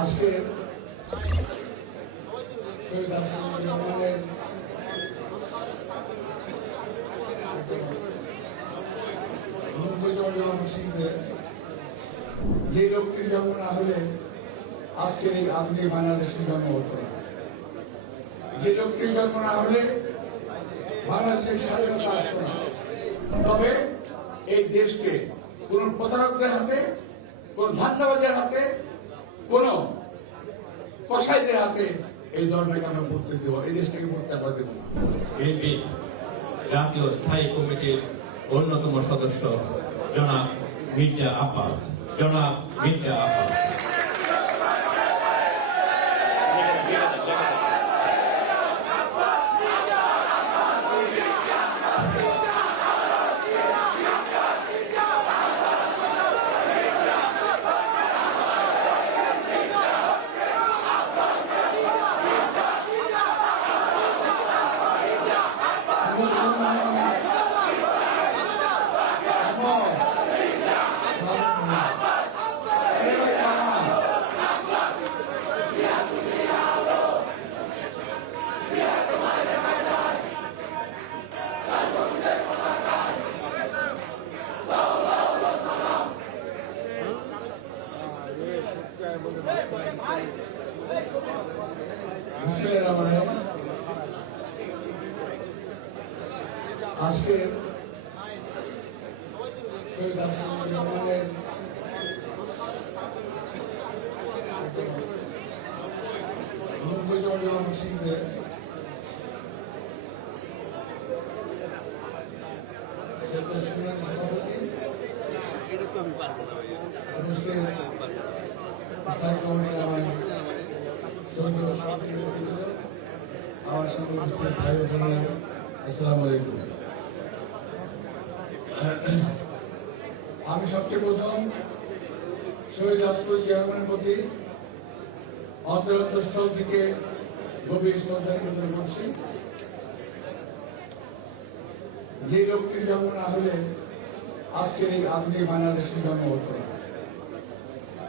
আজকে শহীদ রহমানের যে লোকটির জন্ম না হলে আজকে এই আধুনিক বাংলাদেশের জন্ম হতো না। যে লোকটির জন্ম না হলে বাংলাদেশের স্বাধীনতা আসতো না। তবে এই দেশকে কোন প্রতারকদের হাতে, কোন ধান্দাবাজের হাতে, কোন কসাইদের হাতে এই দলটাকে আমরা পড়তে দেবো, এই দেশটাকে পড়তে আমরা দেবো না। বিএনপি জাতীয় স্থায়ী কমিটির অন্যতম সদস্য জনাব মির্জা আব্বাস। আজকে শহীদ রহমানের জন্মবার্ষিকীতে আমার সঙ্গে ভাই বোনেরা, আসসালামু আলাইকুম। আমি সবচেয়ে প্রথম শহীদ রাষ্ট্রপতি জিয়া রহমানের প্রতি অন্তরস্থল থেকে গভীর শ্রদ্ধা নিবেদন করছি। যে লোকটির জন্ম না হলে আজকে এই আধুনিক বাংলাদেশের জন্ম হতো না।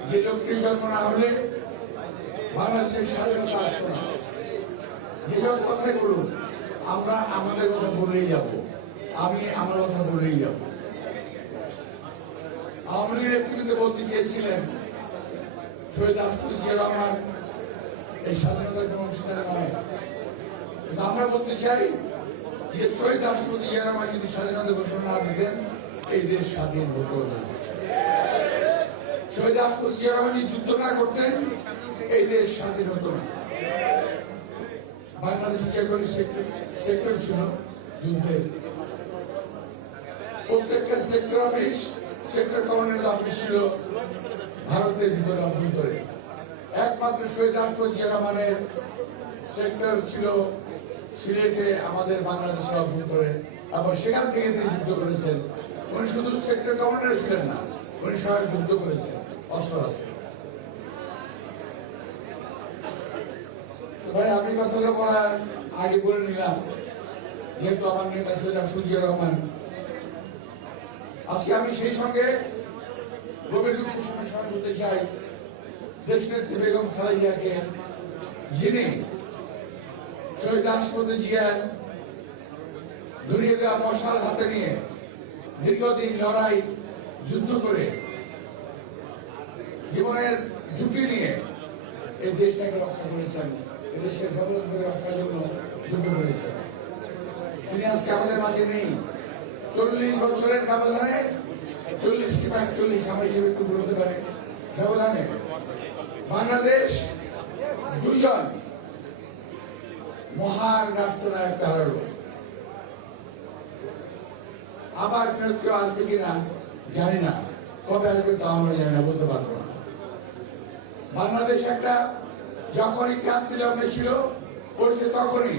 যে লোকটির জন্ম না হলে বাংলাদেশের স্বাধীনতা আসতো না। যে যত কথাই বলুন, আমরা আমাদের কথা বলেই যাব, আমি আমার কথা বলেই যাব। আওয়ামী লীগের নেতৃত্ব বলতে চেয়েছিলেন শহীদ রাষ্ট্রপতি জিয়া রহমান এই স্বাধীনতার কোন অনুষ্ঠানে নয়, কিন্তু আমরা বলতে চাই যে শহীদ রাষ্ট্রপতি জিয়া রহমান যদি স্বাধীনতা ঘোষণা না দিতেন এই দেশ স্বাধীন হতো না। শহীদ রাষ্ট্রপতি জিয়া রহমান যদি যুদ্ধ না করতেন এই দেশ স্বাধীন হতো না। বাংলাদেশে যে কোনো সেক্টর ছিল যুদ্ধের, প্রত্যেকটা সেক্টর কমান্ডারের অফিস ছিল ভারতের ভিতরে অভ্যন্তরে। একমাত্র শহীদ রাষ্ট্রপতি জিয়া রহমানের সেক্টর ছিল সিলেটে, আমাদের বাংলাদেশের অভ্যন্তরে, আবার সেখান থেকে তিনি যুদ্ধ করেছেন। উনি শুধু সেক্টর কমান্ডার ছিলেন না, উনি সবাই যুদ্ধ করেছেন অস্ত্র হাতে। ভাই, আমি কথাটা বলার আগে বলে নিলাম, যেহেতু আমার নেতা শহীদ রাষ্ট্রপতি জিয়া রহমান, আজকে আমি সেই সঙ্গে গভীর দুঃখের সঙ্গে স্মরণ করতে চাই দেশনেত্রী বেগম খালেদা জিয়াকে, যিনি শহীদ রাষ্ট্রপতি জিয়ার ধরিয়ে দেওয়া মশাল হাতে নিয়ে দীর্ঘদিন লড়াই যুদ্ধ করে জীবনের ঝুঁকি নিয়ে এই দেশটাকে রক্ষা করেছেন, এদেশের গৌরব করে রক্ষার জন্য যুদ্ধ করেছেন। তিনি আজকে আমাদের মাঝে নেই। 40 বছরের ব্যবধানে, 40 কিংবা 41 আমার হিসেবে একটু বলতে পারে, ব্যবধানে বাংলাদেশ দুইজন মহান রাষ্ট্রনায়ক হারালো। আবার ফেরত কেউ আসবে কিনা জানি না, কবে আসবে তা আমরা জানি না, বলতে পারবো না। বাংলাদেশ একটা যখনই ক্রান্তি লগ্নে ছিল পড়েছে, তখনই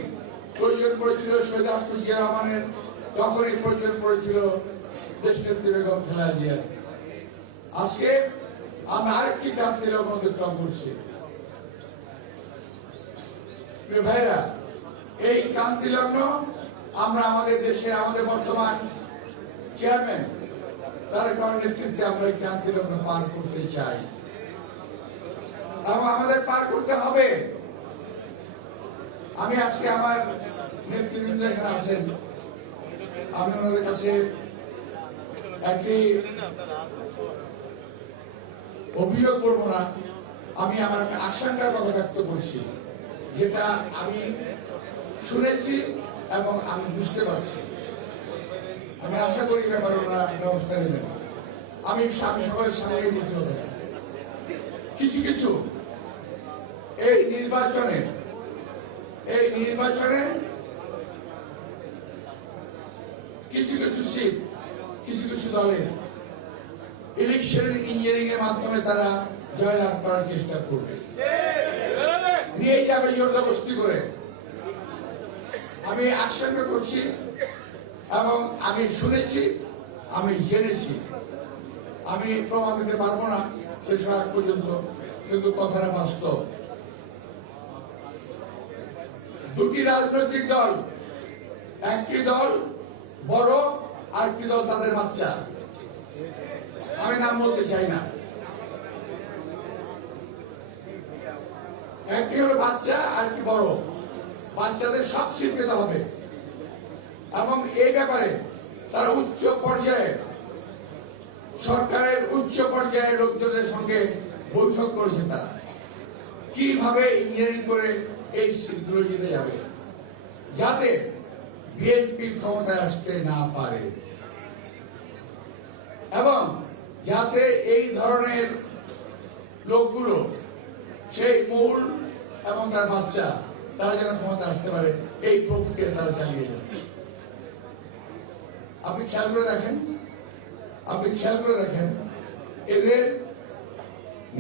প্রয়োজন পড়েছিল শহীদ রাষ্ট্রপতি জিয়া রহমানের, তখনই প্রয়োজন পড়েছিল দেশনেত্রী বেগম খালেদা জিয়ার। আজকে আমরা আরেকটি ক্রান্তি লগ্ন অতিক্রম করছি। ভাইরা, এই ক্রান্তি লগ্ন আমরা আমাদের দেশে, আমাদের বর্তমান চেয়ারম্যান তারেক রহমানের নেতৃত্বে আমরা এই ক্রান্তি লগ্ন পার করতে চাই। এবং আমাদের পার করতে হবে। আমি আজকে আমার নেতৃবৃন্দ এখানে আছেন, আমি ওনাদের কাছে একটি অভিযোগ করবো না, আমি আমার একটা আশঙ্কার কথা ব্যক্ত করছি, যেটা আমি শুনেছি এবং আমি বুঝতে পারছি। আমি আশা করি ব্যাপারে ওনারা ব্যবস্থা নেবেন। আমি সবাই সামনে বলছি কিছু কিছু এই নির্বাচনে কিছু কিছু সিট কিছু কিছু দলে ইলেকশন ইঞ্জিনিয়ারিং এর মাধ্যমে তারা জয়লাভ করার চেষ্টা করবে, নিয়ে যাবে জোরদস্তি করে। আমি আশঙ্কা করছি এবং আমি শুনেছি, আমি জেনেছি, আমি প্রমাণ দিতে পারবো না শেষ হওয়ার পর্যন্ত, কিন্তু কথাটা বাস্তব। দুটি রাজনৈতিক দল, একটি দল বড় আর একটি দল তাদের বাচ্চা, আমি নাম বলতে চাই না। একটি হলো বাচ্চা আর একটি বড়। বাচ্চাদের সব সিট পেতে হবে এবং এই ব্যাপারে তারা উচ্চ পর্যায়ে সরকারের উচ্চ পর্যায়ের লোকজনের সঙ্গে বৈঠক করেছে। তারা কিভাবে ইঞ্জিনিয়ারিং করে এই সিটগুলো জিতে যাবে, যাতে বিএনপি ক্ষমতায় আসতে না পারে এবং যাতে এই ধরনের লোকগুলো সেই মূল এবং তার বাচ্চা তারা যেন ক্ষমতা আসতে পারে, এই প্রক্রিয়া তারা চালিয়ে যাচ্ছে। আপনি খেয়াল করে দেখেন এদের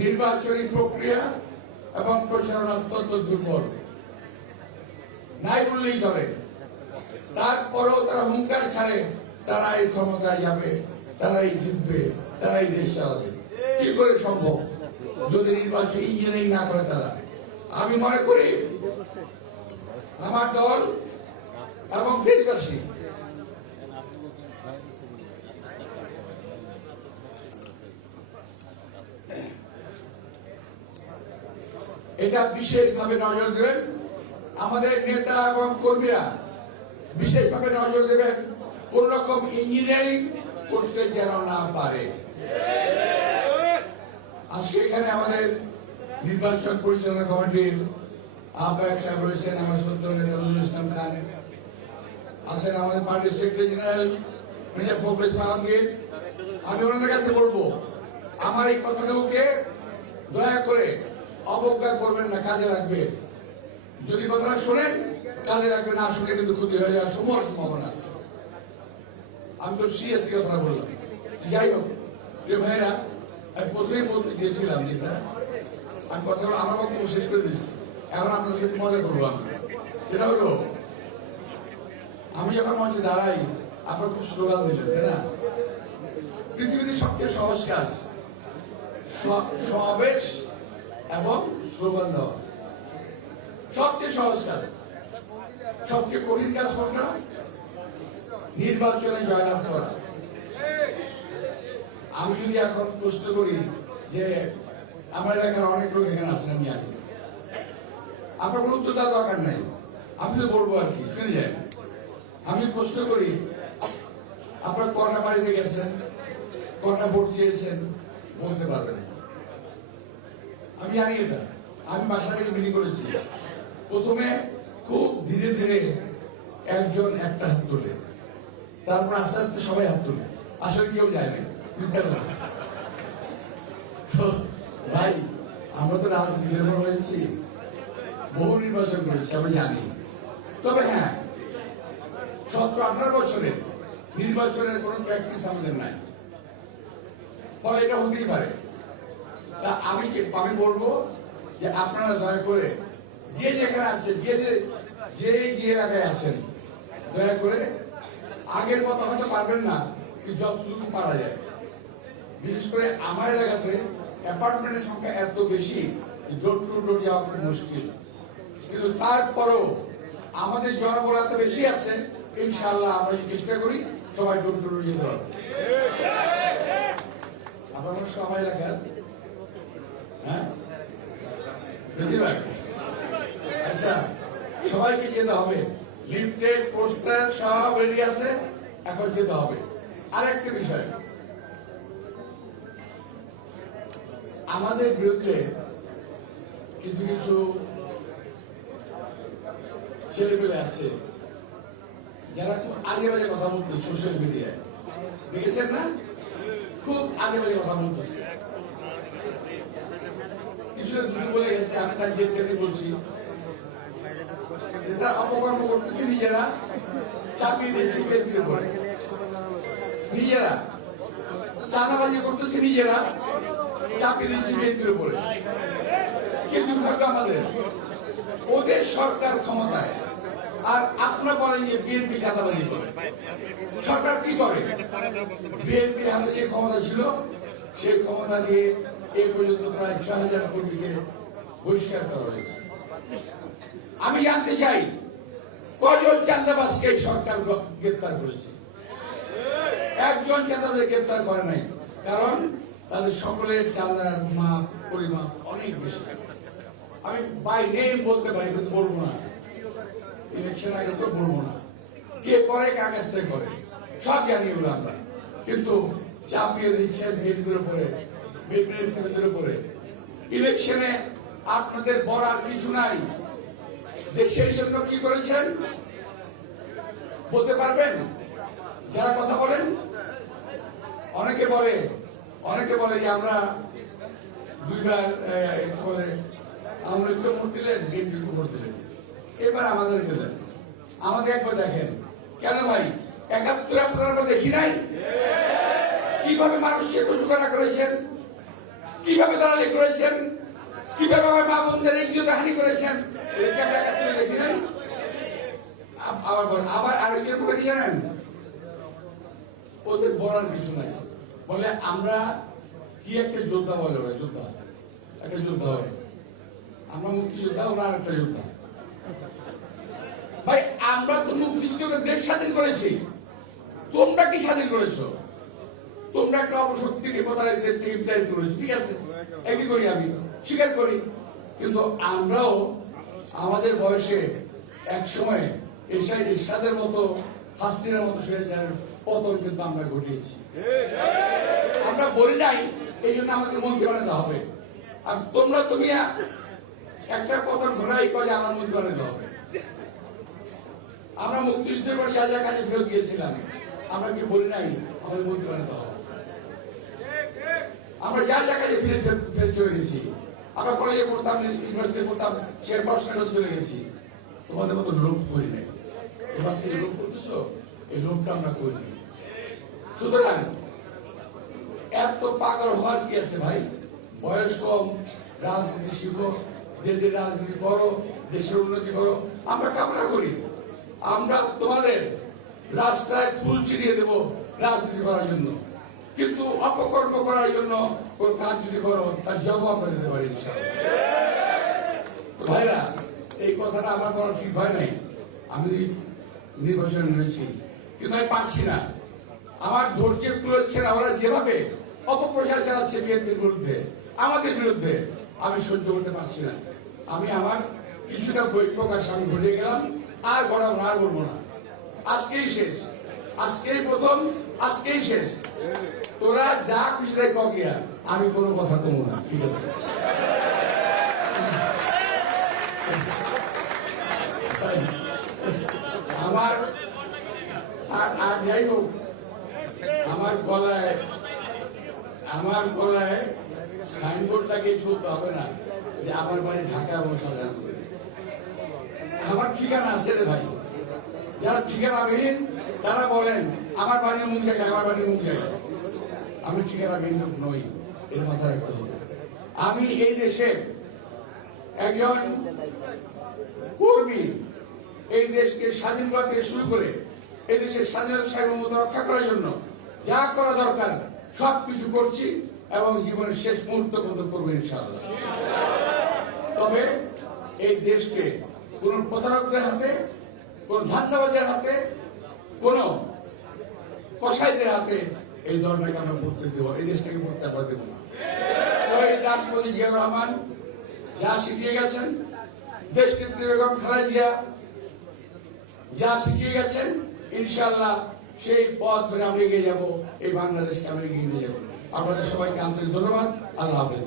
নির্বাচনী প্রক্রিয়া এবং প্রচারণা অত্যন্ত দুর্বল, নাই বললেই চলে। তারপরেও তারা হুঙ্কার ছাড়ে তারা এই ক্ষমতায় যাবে, তারাই জিতবে, তারাই দেশ চালাবে। কি করে সম্ভব যদি নির্বাচন ইঞ্জিনিয়ারিং না করে তারা? আমি মনে করি আমার দল এবং দেশবাসী এটা বিশেষভাবে নজর দেবেন। আমাদের নেতা এবং কর্মীরা বিশেষভাবে নজর দেবেন কোন রকম ইঞ্জিনিয়ারিং করতে যেন না পারে। আজকে এখানে আমাদের নির্বাচন পরিচালনা কমিটির আহ্বায়ক সাহেব রয়েছেন, আমার শ্রদ্ধেয় নেতা নজরুল ইসলাম খান আছেন, আমাদের পার্টির সেক্রেটারি জেনারেল মির্জা ফখরুল ইসলাম আলমগীর। আমি ওনাদের কাছে বলবো, আমার এই কথাগুলোকে দয়া করে অবজ্ঞা করবেন না, কাজে লাগবে। যদি কথাটা শোনেন কাজে লাগবে, না শুনে কিন্তু ক্ষতি হয়ে যাওয়ার সম্ভাবনা আছে। আমি তো সিরিয়াসলি কথা বললাম। যাই হোক প্রিয় ভাইরা, আমি প্রথমেই বলতে চেয়েছিলাম যেটা আমি কথাগুলো আমার বক্তব্য শেষ করে দিচ্ছি, এখন আপনাদের সাথে মজা করবো। আমি সেটা হলো, আমি যখন মঞ্চে দাঁড়াই আপনার খুব স্লোগান দিলেন, তাই না? পৃথিবীতে সবচেয়ে সহজ কাজ সমাবেশ এবং স্লোগান দেওয়া, সবচেয়ে সহজ কাজ। সবচেয়ে কঠিন কাজ কোনটা? নির্বাচনে জয়লাভ করা। আমি যদি এখন প্রশ্ন করি যে আমার এলাকার অনেক লোক এখানে আছেন, আমি জানি, আপনার কোনো উত্তর দেওয়ার দরকার নাই, আমি তো বলবো আর কি, শুনে যায়। আমি প্রশ্ন করি আপনার কটা বাড়িতে গেছেন, কটা ভোট চেয়েছেন, বলতে পারবেন? আমি জানি এটা। আমি বাসা থেকে মিটিং করেছি, প্রথমে খুব ধীরে ধীরে একজন একটা হাত তোলে, তারপর আস্তে আস্তে সবাই হাত তোলে, আসলে কেউ যায় না। ভাই, আমরা তো রাজনীতি নির্ভর হয়েছি, বহু নির্বাচন করেছি, আমি জানি। তবে হ্যাঁ, 17-18 বছরের নির্বাচনের কোন প্র্যাকটিস আমাদের নাই, ফলে এটা হতেই পারে। তা আমি বলবো যে আপনারা দয়া করে যে যেখানে আছেন, যে এলাকায় আছেন, দয়া করে আগের মতো হয়তো পারবেন না, যতটুকু পারা যায়। বিশেষ করে আমার এলাকাতে অ্যাপার্টমেন্টের সংখ্যা এত বেশি, ডোর টু ডোর যাওয়া খুব মুশকিল। কিন্তু তারপরও আমাদের জনবল এত বেশি আছে, ইনশাআল্লাহ আমরা যদি চেষ্টা করি সবাই ডোর টু ডোর যেতে পারবো। আপনার সবাই এলাকার, হ্যাঁ, বেশিরভাগ। আচ্ছা, সবাইকে যেতে হবে, লিফটেড পোস্টার সব রেডি আছে, এখন যেতে হবে। আরেকটা বিষয়, আমাদের বিরুদ্ধে কিছু কিছু ছেলেমেয়ে আছে যারা খুব আজে বাজে কথা বলছে সোশ্যাল মিডিয়ায়, দেখেছেন না? খুব আজে বাজে কথা বলতেছে। কিছু দূরে বলে গেছে, আমি তার যে বলছি, এটা অপকর্ম করতেছে নিজেরা, চাপিয়ে দিয়েছে বিএনপির উপরে, নিজেরা চাঁদাবাজি করতেছে, নিজেরা চাপিয়ে দিয়েছে বিএনপির উপরে। কিন্তু দুর্ভাগ্য আমাদের, ওদের সরকার ক্ষমতায়, আর আপনারা বলেন যে বিএনপি চাঁদাবাজি করে। সরকার কি করে? বিএনপির হাতে যে ক্ষমতা ছিল, সেই ক্ষমতা দিয়ে এই পর্যন্ত প্রায় ৬,০০০ কর্মীকে বহিষ্কার করা হয়েছে। আমি জানতে চাই, কজন চাঁদাবাজকে সরকার গ্রেপ্তার করেছে? একজন চাঁদাবাজকে গ্রেপ্তার করে নাই, কারণ তাদের সকলের চাঁদার মাপ পরিমাপ অনেক বেশি। আমি বাই নেম বলতে পারি, কিন্তু বলবো না, ইলেকশন আগে তো বলবো না, কে করে কার কাছ থেকে করে সব জানি ওগুলো আমরা। কিন্তু চাপিয়ে দিচ্ছে বিএনপির উপরে, বিএনপির নেতৃত্বের উপরে। ইলেকশনে আপনাদের বলার কিছু নাই। দেশের জন্য কি করেছেন বলতে পারবেন? যারা কথা বলেন, অনেকে বলে যে আমরা দুইবার বলে আমলিকে ভোট দিলেন, বিএনপিকে ভোট দিলেন, এবার আমাদেরকে দেন। আমাদের একবার দেখেন। কেন ভাই? ৭১ আপনারা দেখি নাই কিভাবে মানুষকে কচুকাটা করেছেন, কিভাবে দালালি করেছেন, কিভাবে আমার মা বোনদের ইজ্জত হানি করেছেন, আমরা ৭১ দেখি নাই? আবার আরেকজন করে জানেন, ওদের বলার কিছু নাই। বলে আমরা কি একটা যোদ্ধা, বলে ওরা যোদ্ধা, একটা যোদ্ধা হয়, আমরা মুক্তিযোদ্ধা, ওরা আরেকটা যোদ্ধা। ভাই আমরা তো মুক্তিযুদ্ধের দেশ স্বাধীন করেছি, তোমরা কি স্বাধীন করেছো? তোমরা একটা অপশক্তিকে প্রতারের দেশ থেকে বিতাড়িত করেছো, ঠিক আছে, একই করি, আমি স্বীকার করি। কিন্তু আমরাও আমাদের বয়সে এক সময় এরশাদের মতো, হাসিনার মতো স্বৈরাচারের পতন কিন্তু আমরা ঘটিয়েছি। আমরা বলি নাই, এই জন্য আমাদের মন্ত্রী বানাতে হবে। আর তুমি একটা পতন ঘটাই করে আমার মন্ত্রী বানাতে হবে। আমরা মুক্তিযুদ্ধের পর যা যা কাজে ফেরত গিয়েছিলাম, আমরা কি বলি নাই আমাদের মন্ত্রী বানাতে হবে? আমরা যা যা কাজে ফিরে চলে গেছি, আমরা কলেজে পড়তাম, ইউনিভার্সিটি পড়তাম, সে পড়াশোনা চলে গেছি। তোমাদের মতো লোক করি নাই। তোমরা সেই লোক করতেছ, এই লোকটা আমরা করি। সুতরাং এত পাগল হওয়ার কি আছে ভাই? বয়স কম, রাজনীতি শিখো, দেশের রাজনীতি করো, দেশের উন্নতি করো। আমরা কামনা করি আমরা তোমাদের রাস্তায় ফুল ছিড়িয়ে দেব রাজনীতি করার জন্য, কিন্তু অপকর্ম করার জন্য কোন কাজ যদি করো তার জবাব দিতে পারি ইনশাআল্লাহ। ভাইরা, এই কথাটা আমার বলা ঠিক হয় নাই। আমি নির্বাচন হয়েছি, কিন্তু আমি পারছি না। আমার ধৈর্য কুলোচ্ছে না। ওরা যেভাবে অপপ্রচার চালাচ্ছে বিএনপির বিরুদ্ধে, আমাদের বিরুদ্ধে, আমি সহ্য করতে পারছি না। আমি আমার কিছুটা বই প্রকাশ আমি ঘটিয়ে গেলাম, আর গড়াবো না, আর বলবো না। আজকেই শেষ, আজকেই প্রথম, আজকেই শেষ। তোরা যা খুশি দেয় কগিয়া, আমি কোনো কথা কমো না, ঠিক আছে? আমার আর যাই হোক, আমার গলায় সাইনবোর্ড লাগিয়ে চলতে হবে না যে আমার বাড়ি ঢাকা এবং শাহজাহানপুরে। আমার ঠিকানা আছে রে ভাই। যারা ঠিকানাবিহীন তারা বলেন আমার বাড়ির মুখ জায়গায়, আমার বাড়ির মুখ জায়গায়। আমি ঠিকানাবিহীন লোক নই, এর মাথায় রাখতে হবে। আমি এই দেশে একজন কর্মী, এই দেশকে স্বাধীন করা থেকে শুরু করে এই দেশের স্বাধীনতা সার্বভৌমত্ব রক্ষা করার জন্য যা করা দরকার সবকিছু করছি, এবং জীবনের শেষ মুহূর্ত পর্যন্ত করবো ইনশাআল্লাহ। তবে এই দেশকে কোন প্রতারকদের হাতে, কোন ধান্দাবাজের হাতে, কোন কসাইদের হাতে এই ধরনের আমরা পড়তে দেবো, এই দেশটাকে পড়তে আমরা দেবো না। শহীদ রাষ্ট্রপতি জিয়াউর রহমান যা শিখিয়ে গেছেন, দেশনেত্রী বেগম খালেদা জিয়া যা শিখিয়ে গেছেন, ইনশাআল্লাহ সেই পথ ধরে আমরা এগিয়ে যাবো, এই বাংলাদেশকে আমরা এগিয়ে নিয়ে যাবো। আপনাদের সবাইকে আন্তরিক ধন্যবাদ। আল্লাহ হাফেজ।